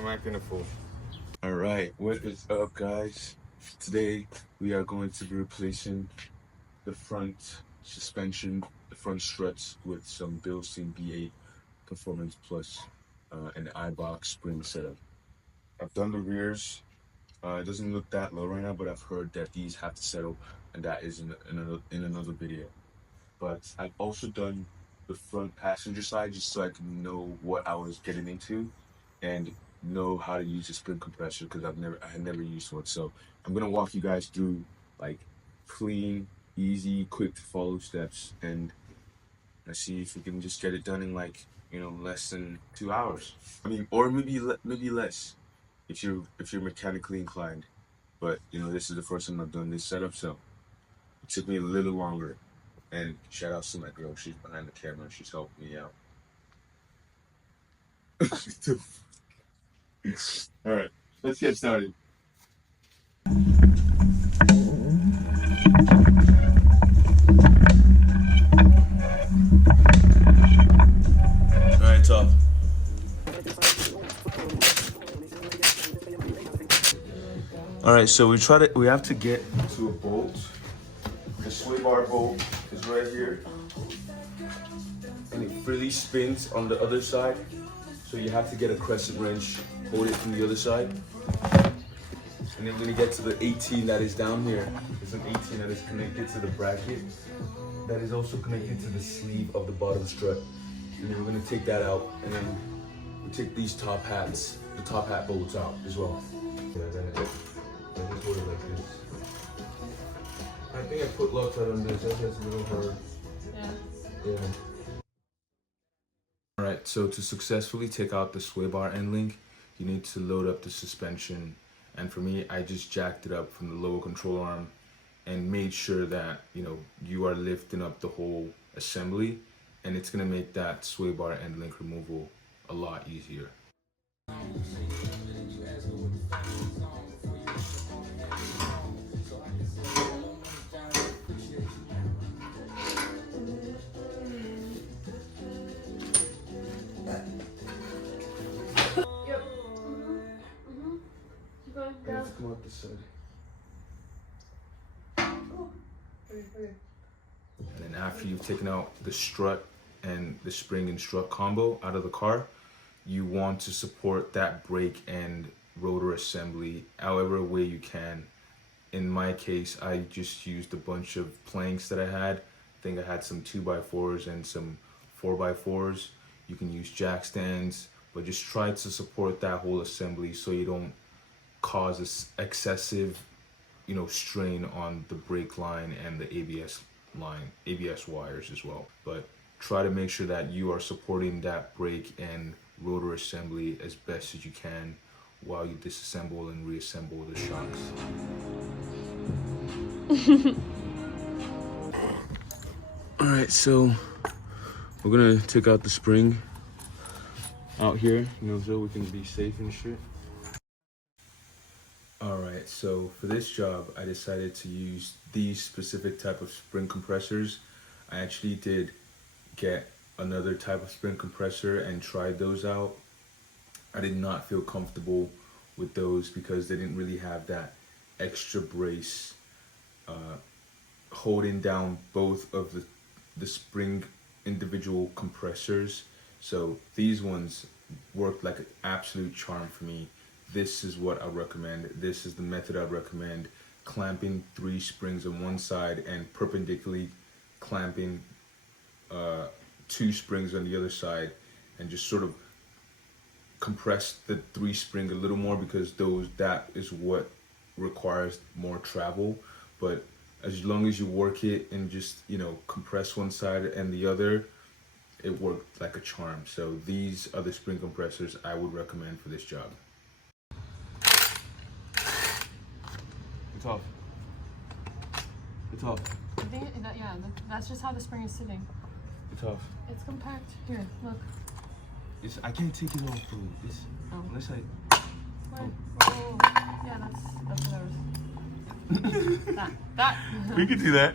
I'm acting a fool. All right, what is up, guys? Today we are going to be replacing the front suspension, the front struts with some Bilstein B12 Performance Plus and the iBox spring setup. I've done the rears. It doesn't look that low right now, but I've heard that these have to settle, and that is in another video. But I've also done the front passenger side just so I can know what I was getting into and know how to use a spring compressor because I had never used one. So I'm gonna walk you guys through like clean, easy, quick to follow steps, and let's see if we can just get it done in like, you know, less than 2 hours. I mean, or maybe less if you're mechanically inclined. But you know, this is the first time I've done this setup, so it took me a little longer. And shout out to my girl, she's behind the camera, she's helping me out. All right, let's get started. All right, top. All right, so we have to get to a bolt. The sway bar bolt is right here, and it freely spins on the other side. So you have to get a crescent wrench, hold it from the other side. And then when you get to the 18 that is down here, there's an 18 that is connected to the bracket that is also connected to the sleeve of the bottom strut. And then we're gonna take that out, and then we take these the top hat bolts out as well. Yeah, then just hold it like this. I think I put Loctite on this, that's a little hard. Yeah. Alright, so to successfully take out the sway bar end link, you need to load up the suspension. And for me, I just jacked it up from the lower control arm and made sure that, you know, you are lifting up the whole assembly, and it's gonna make that sway bar end link removal a lot easier. Let's come out this side. And then after you've taken out the strut and the spring and strut combo out of the car, you want to support that brake and rotor assembly however way you can. In my case, I just used a bunch of planks that I had. I think I had some 2x4s and some 4x4s. You can use jack stands, but just try to support that whole assembly so you don't cause this excessive, you know, strain on the brake line and the ABS line, ABS wires as well. But try to make sure that you are supporting that brake and rotor assembly as best as you can while you disassemble and reassemble the shocks. All right, so we're gonna take out the spring out here, you know, so we can be safe and shit. Alright, so for this job, I decided to use these specific type of spring compressors. I actually did get another type of spring compressor and tried those out. I did not feel comfortable with those because they didn't really have that extra brace holding down both of the spring individual compressors. So these ones worked like an absolute charm for me. This is what I recommend. This is the method I recommend. Clamping 3 springs on one side and perpendicularly clamping 2 springs on the other side, and just sort of compress the 3 spring a little more because that is what requires more travel. But as long as you work it and just, you know, compress one side and the other, it worked like a charm. So these are the spring compressors I would recommend for this job. It's off. It's off. I think that, yeah, that's just how the spring is sitting. It's off. It's compact. Here, look. I can't take it off, bro. Unless I. Where? Oh. Yeah, that's what I was. that. We could do that.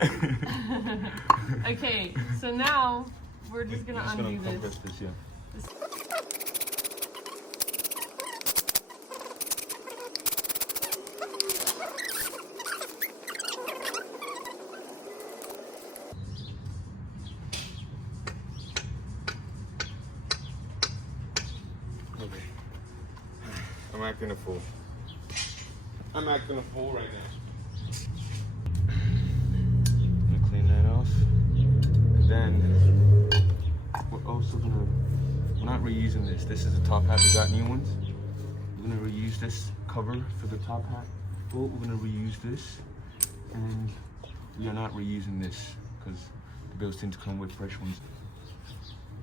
Okay, so now we're just gonna undo this. Yeah. I'm acting a fool. I'm acting a fool right now. I'm gonna clean that off. And then we're also gonna, we're not reusing this. This is a top hat, we got new ones. We're gonna reuse this cover for the top hat. But we're gonna reuse this. And we are not reusing this because the Bilsteins come with fresh ones.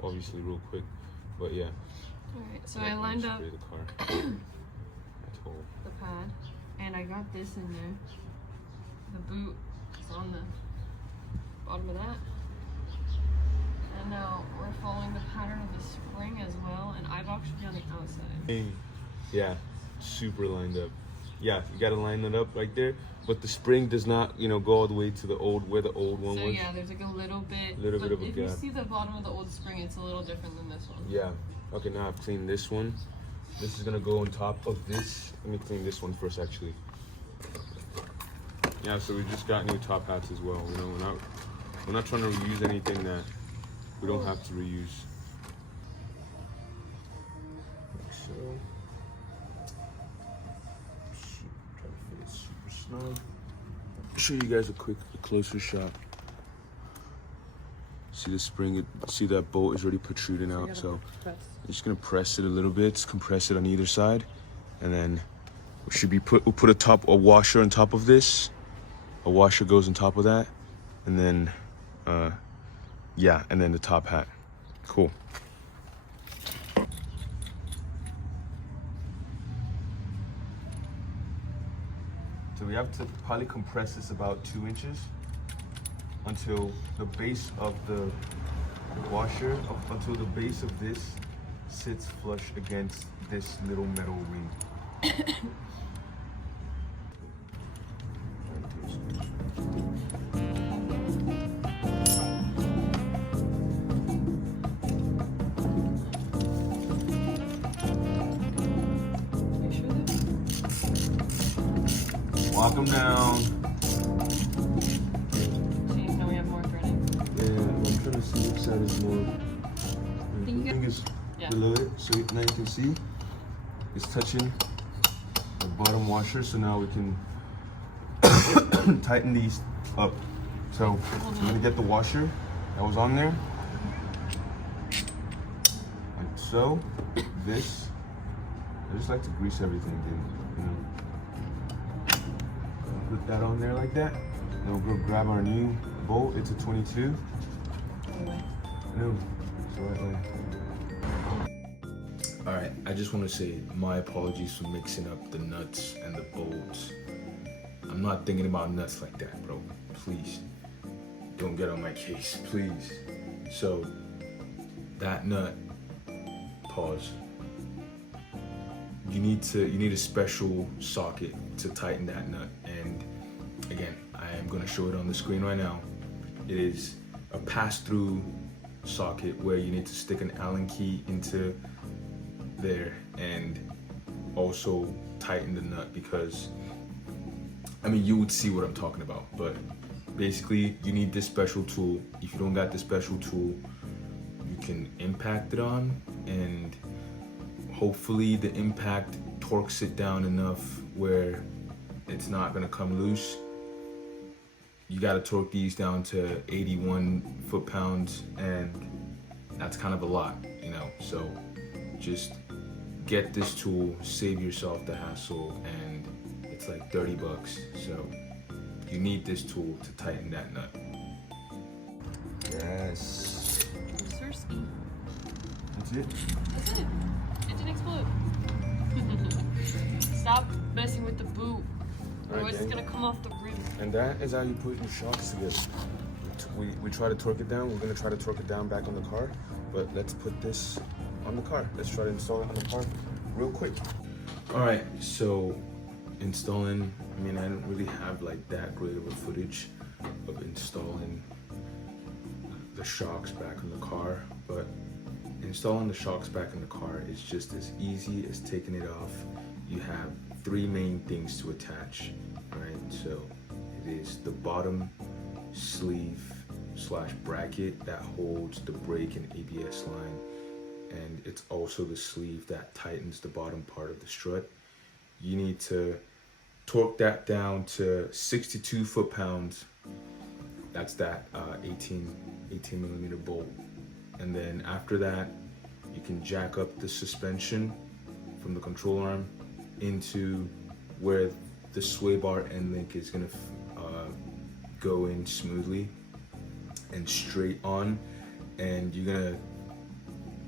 Obviously real quick, but yeah. Alright, so I lined up the car. the pad, and I got this in there. The boot is on the bottom of that. And now we're following the pattern of the spring as well, and eye box should be on the outside. Yeah, super lined up. Yeah, you gotta line it up right there, but the spring does not, you know, go all the way to the old, where the old one so was. yeah, there's like a little bit of a if gap. you see the bottom of the old spring, it's a little different than this one. Yeah. Okay, now I've cleaned this one. This is gonna go on top of this. Let me clean this one first, actually. Yeah, so we just got new top hats as well. You know, we're not trying to reuse anything that we don't have to reuse. Like so. Try to fit it super snug. Show you guys a closer shot. See the spring, see that bolt is already protruding out, so I'm just gonna press it a little bit, just compress it on either side, and then we'll put a washer on top of this. A washer goes on top of that, and then yeah, and then the top hat. Cool. So we have to probably compress this about 2 inches until the base of the washer, until the base of this sits flush against this little metal ring. Walk them down. I'm trying to see which side is more. The thing is below it, so now you can see it's touching the bottom washer. So now we can tighten these up. So I'm gonna get the washer that was on there, like so. This, I just like to grease everything, you know. Put that on there like that. Then we'll go grab our new bolt. It's a 22. No, it's the right way. All right, I just want to say my apologies for mixing up the nuts and the bolts. I'm not thinking about nuts like that, bro. Please, don't get on my case, please. So, that nut, pause. You need a special socket to tighten that nut. And again, I am gonna show it on the screen right now. It is a pass-through socket where you need to stick an Allen key into there and also tighten the nut, because I mean, you would see what I'm talking about, but basically you need this special tool. If you don't got this special tool, you can impact it on, and hopefully the impact torques it down enough where it's not gonna come loose. You gotta torque these down to 81 foot-pounds, and that's kind of a lot, you know? So just get this tool, save yourself the hassle, and it's like 30 bucks. So you need this tool to tighten that nut. Yes. That's it? That's it. It didn't explode. Stop messing with the boot. Otherwise it's gonna come off the rim. And that is how you put your shocks together. We try to torque it down. We're gonna try to torque it down back on the car, but let's put this on the car. Let's try to install it on the car real quick. All right, so installing, I mean, I don't really have like that great of a footage of installing the shocks back in the car, but installing the shocks back in the car is just as easy as taking it off. You have 3 main things to attach, right? So it is the bottom sleeve / bracket that holds the brake and ABS line, and it's also the sleeve that tightens the bottom part of the strut. you need to torque that down to 62 foot-pounds. That's that 18 millimeter bolt. And then after that, you can jack up the suspension from the control arm into where the sway bar end link is gonna go in smoothly and straight on, and you're gonna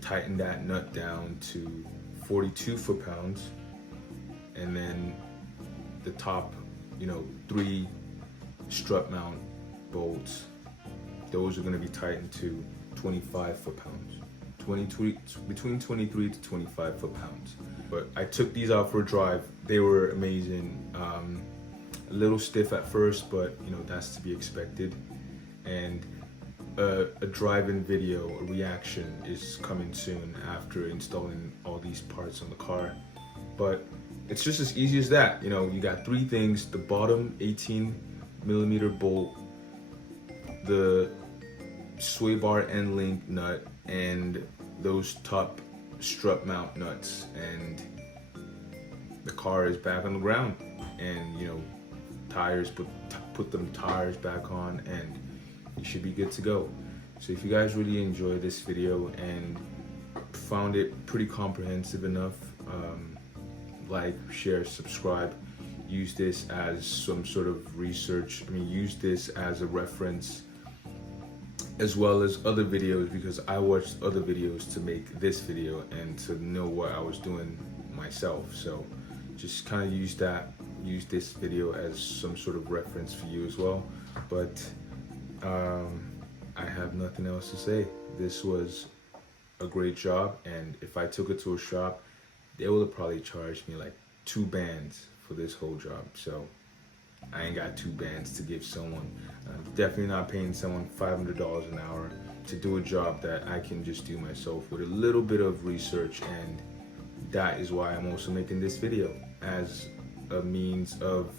tighten that nut down to 42 foot-pounds, and then the top, 3 strut mount bolts, those are gonna be tightened to 25 foot-pounds, between 23 to 25 foot-pounds. But I took these out for a drive. They were amazing. A little stiff at first, but that's to be expected. And a drive-in video, a reaction is coming soon after installing all these parts on the car. But it's just as easy as that. You got 3 things: the bottom 18 millimeter bolt, the sway bar end link nut, and those top strut mount nuts, and the car is back on the ground. And tires, put them tires back on, and you should be good to go. So if you guys really enjoyed this video and found it pretty comprehensive enough, like, share, subscribe. Use this as some sort of research. Use this as a reference, as well as other videos, because I watched other videos to make this video and to know what I was doing myself. So just kind of use this video as some sort of reference for you as well. But I have nothing else to say. This was a great job, and if I took it to a shop, they would have probably charged me like 2 bands for this whole job. So I ain't got 2 bands to give someone. I'm definitely not paying someone $500 an hour to do a job that I can just do myself with a little bit of research. And that is why I'm also making this video, as a means of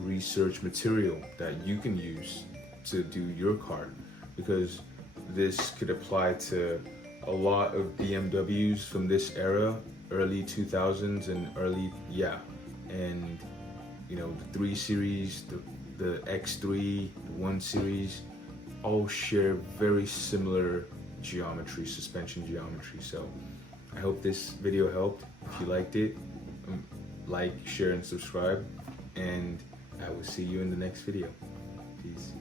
research material that you can use to do your car, because this could apply to a lot of BMWs from this era, early 2000s and and the 3 Series, the X3, the 1 Series, all share very similar geometry, suspension geometry. So I hope this video helped. If you liked it, like, share, and subscribe, and I will see you in the next video. Peace.